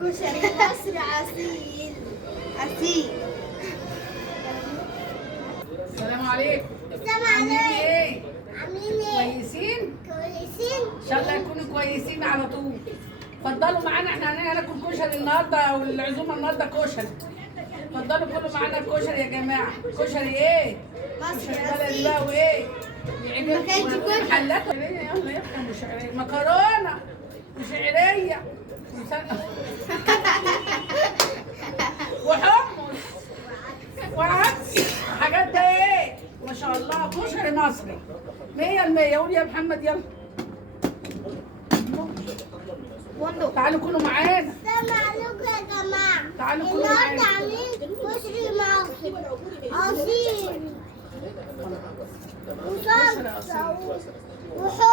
كشري مصر أصيل أصيل. السلام عليكم. السلام عاملين عليكم. ايه؟ عاملين ايه؟ كويسين؟ كويسين؟ ان شاء الله يكونوا كويسين على طول. اتفضلوا معانا، احنا هناكل كشري النهارده والعزومه النهارده كشري. اتفضلوا كلوا معانا كشري يا جماعه. كشري ايه؟ مصر كشري بلدي أصيل. بقى وايه؟ ما كانش كشري. محلات شعريه، يلا يفتح مش شعريه، مكرونه وشعريه وحمص وعدس حاجات ده ايه؟ ما شاء الله كشري مصري 100%. قول يا محمد يلا. بندق. تعالوا كلوا معانا. السلام عليكم يا جماعة. تعالوا كلوا النهارده معانا. عاملين كشري مصري أصيل كشري وصلصة أصيل. وحب